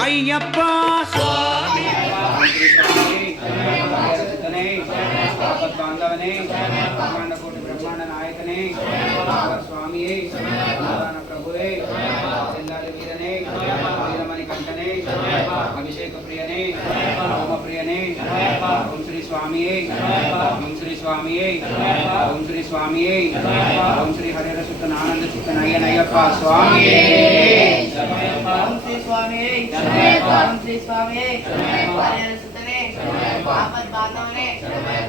అయ్యప్ప స్వామి బాంధవనే బ్రహ్మాండ కోటి బ్రహ్మాండ నాయకనే స్వామి ప్రభువే చెల్లాలి వీరనే వీరమణి కంఠనే అభిషేక ప్రియనే హోమ ప్రియనే ఓం శ్రీ స్వామి ఓం శ్రీ స్వామి ఓం శ్రీ స్వామి ఓం శ్రీ హరిహర సుత్తన ఆనంద చిత్తన అయ్యనయ్యప్ప స్వామి ఓం శ్రీ స్వామి ఓం శ్రీ స్వామి హరిహర సుత్తనే ఆపద్ బాంధవనే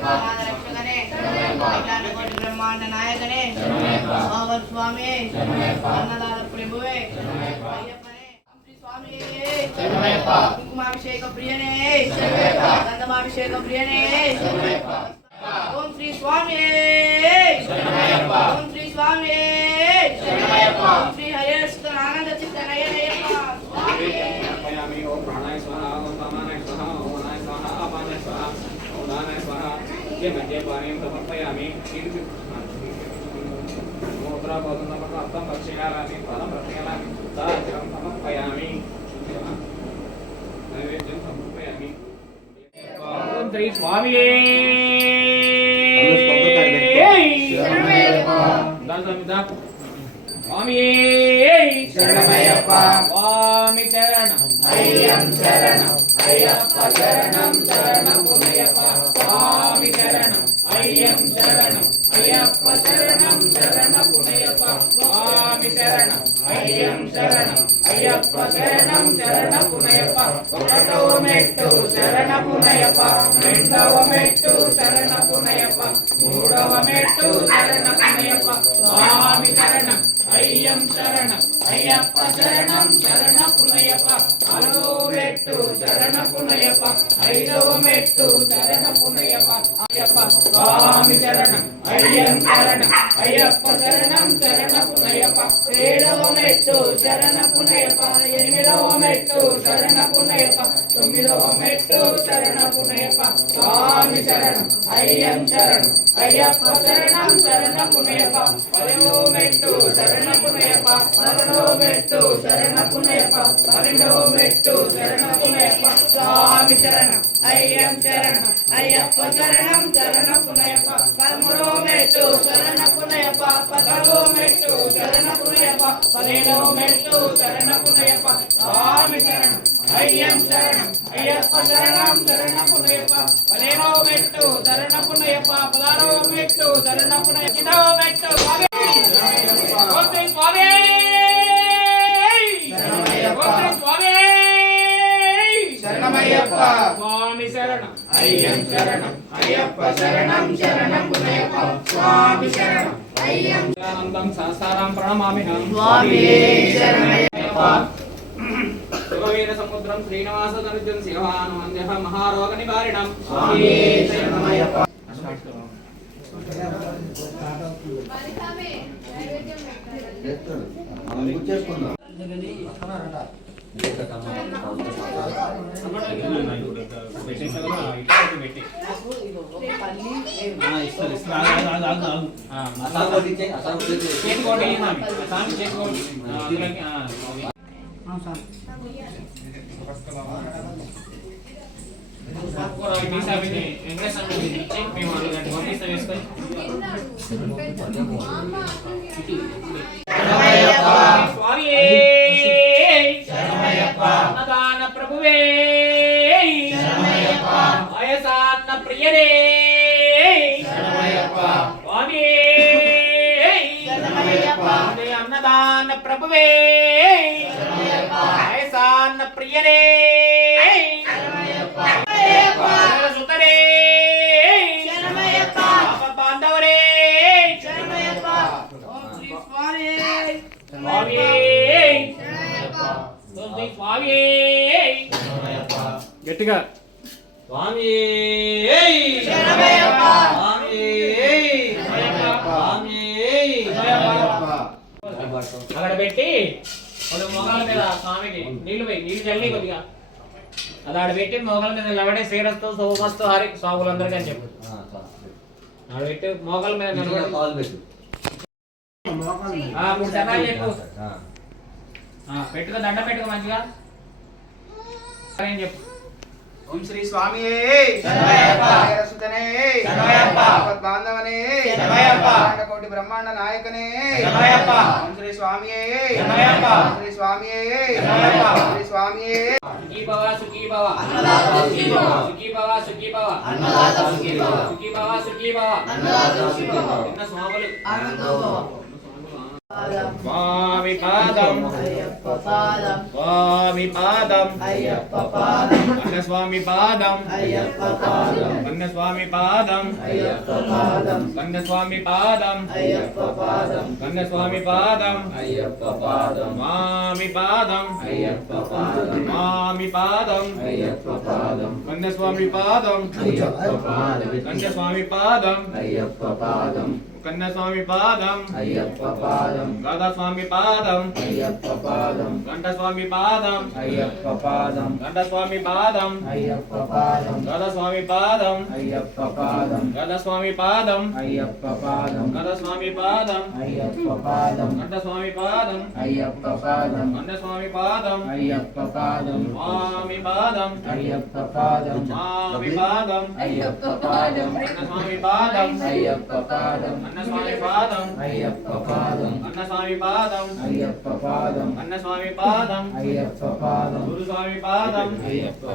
అనాథ రక్షకనే అఖిలాండ కోటి బ్రహ్మాండ నాయకనే ఓం స్వామి అన్నదాన ప్రభువే అయ్యప్పనే ఓం శ్రీ స్వామి కుంకుమాభిషేక ప్రియనే గంధమాభిషేక ప్రియనే ఓం శ్రీ స్వామి ఓం శ్రీ స్వామి ఓం శ్రీ హరిహర సుత్తన ఆనంద చిత్తన అయ్యనయ్యప్ప స్వామి ఓం ప్రాణాయ స్వాహా ఓం వామానాయ స్వాహా ఓం వనాయ స్వాహా అపానాయ స్వాహా ఓం దానాయ స్వాహా మధ్య పానీయం సమర్పయామి అర్థం భక్ష్యామి ఫలం ప్రక్షయామి సాధ్యం సమర్పయామి నైవేద్యం సమర్పయామి ఓం శ్రీ స్వామి స్వామి శరణమయ్యప్ప స్వామి శరణం అయ్యం శరణం అయ్యప్ప శరణం శరణం పునయప్ప స్వామి శరణం అయ్యం శరణం అయ్యప్ప శరణం శరణ పునయప్ప స్వామి శరణం అయ్యం శరణం అయ్యప్ప శరణం శరణ పునయప్ప ఒకటవ మెట్టు శరణ పునయప్ప రెండవ మెట్టు శరణ పునయప్ప మూడవ మెట్టు శరణ పునయప్ప స్వామి శరణం అయ్యం శరణం అయ్యప్ప శరణం శరణ పునయప్ప నాలుగవ మెట్టు శరణ పునయప్ప ఐదవ మెట్టు శరణ పునయప్ప అయ్యప్ప స్వామి శరణం అయ్యం శరణం అయ్యప్ప శరణం శరణ పునయప్ప ఏడవ మెట్టు శరణ పునయప్ప ఎనిమిదవ మెట్టు శరణ పునయప్ప తొమ్మిదవ మెట్టు శరణ పునయప్ప స్వామి శరణం అయ్యం శరణం అయ్యప్ప శరణం శరణ పునయప్ప పదవ మెట్టు శరణ పునయప్ప పదకొండవ మెట్టు శరణ పునయప్ప పన్నెండవ మెట్టు శరణ పునయప్ప స్వామి శరణం అయ్యం శరణం అయ్యప్ప శరణం శరణ పునయప్ప పదమూడవ మెట్టు శరణ పునయప్ప పదహారవ మెట్టు శరణ పునయప్ప పదిహేడవ మెట్టు శరణ పునయప్ప స్వామి శరణం అయ్యం శరణం అయ్యప్ప శరణం శరణ పునయప్ప పదిహేనవ మెట్టు శరణ పునయప్ప పదహారవ మెట్టు శరణ పునయప్ప మెట్టు స్వామి స్వామి శరణమయ్యప్ప స్వామి శరణం అయ్యం శరణం అయ్యప్ప శరణం శరణం పునయప్ప స్వామి శరణం అయ్యం ఆనందం సంసారం ప్రణమామిహం స్వామి శరణమయ్యప్ప శివవీర సముద్రం శ్రీనివాస ధనుజం శివాను వంద్యః మహారోగ నివారిణం స్వామి శరణమయ్యప్ప అన్నదాన ప్రభువే వయసాన్న ప్రియరే స్వామి అన్నదాన ప్రభువే వయసాన్న ప్రియరే సుతరే బాంధవరే స్వామి గట్టిగా స్వామి అక్కడ పెట్టి మొగాల మీద స్వామికి నీళ్లు పోయి నీళ్లు చల్లి కొద్దిగా అది ఆడ పెట్టి మొగాల మీద నిలబడే శ్రీరస్తు శుభమస్తు హరి స్వాములందరికీ అని చెప్పు ఆడ పెట్టి మొగాల మీద నిలబడి మూడు చక్రాలు చెప్పు పెట్టుకో దండ పెట్టుకో మంచిగా అని చెప్పు. ఓం శ్రీ స్వామి శరణమయ్యప్ప. సుతనే శరణమయ్యప్ప. బాంధవనే శరణమయ్యప్ప. కోటి బ్రహ్మాండ నాయకనే శరణమయ్యప్ప. ఓం శ్రీ స్వామి శరణమయ్యప్ప. శ్రీ స్వామి శరణమయ్యప్ప. శ్రీ స్వామి సుఖీ భవ సుఖీ భవ అన్నదాత సుఖీ భవ. సుఖీ భవ సుఖీ భవ అన్నదాత సుఖీ భవ. సుఖీ భవ సుఖీ భవ అన్నదాత సుఖీ భవ. చిన్న స్వాములు ఆనందో భవ. స్వామి పాదం అయ్యప్ప పాదం. స్వామి పాదం అయ్యప్ప పాదం. అన్న స్వామి పాదం అయ్యప్ప పాదం. అన్న స్వామి పాదం అయ్యప్ప పాదం. అన్న స్వామి పాదం అయ్యప్ప పాదం. అన్న స్వామి పాదం అయ్యప్ప పాదం. స్వామి పాదం అయ్యప్ప పాదం. స్వామి పాదం అయ్యప్ప పాదం. అన్న స్వామి పాదం అయ్యప్ప పాదం. అన్న స్వామి పాదం అయ్యప్ప పాదం. కన్న స్వామి పాదం అయ్యప్ప పాదం. గదా స్వామి పాదం అయ్యప్ప పాదం. గంట స్వామి పాదం అయ్యప్ప పాదం. గంట స్వామి పాదం అయ్యప్ప పాదం. గదా స్వామి పాదం అయ్యప్ప పాదం. గదా స్వామి పాదం అయ్యప్ప పాదం. గదా స్వామి పాదం అయ్యప్ప పాదం. గంట స్వామి పాదం అయ్యప్ప పాదం. గంట స్వామి పాదం అయ్యప్ప పాదం. స్వామి పాదం అయ్యప్ప పాదం. స్వామి పాదం అయ్యప్ప పాదం. అన్న స్వామి పాదం అయ్యప్ప పాదం. అన్న స్వామి పాదం అయ్యప్ప పాదం. అన్న స్వామి పాదం అయ్యప్ప పాదం. అన్న స్వామి పాదం అయ్యప్ప పాదం. గురు స్వామి పాదం అయ్యప్ప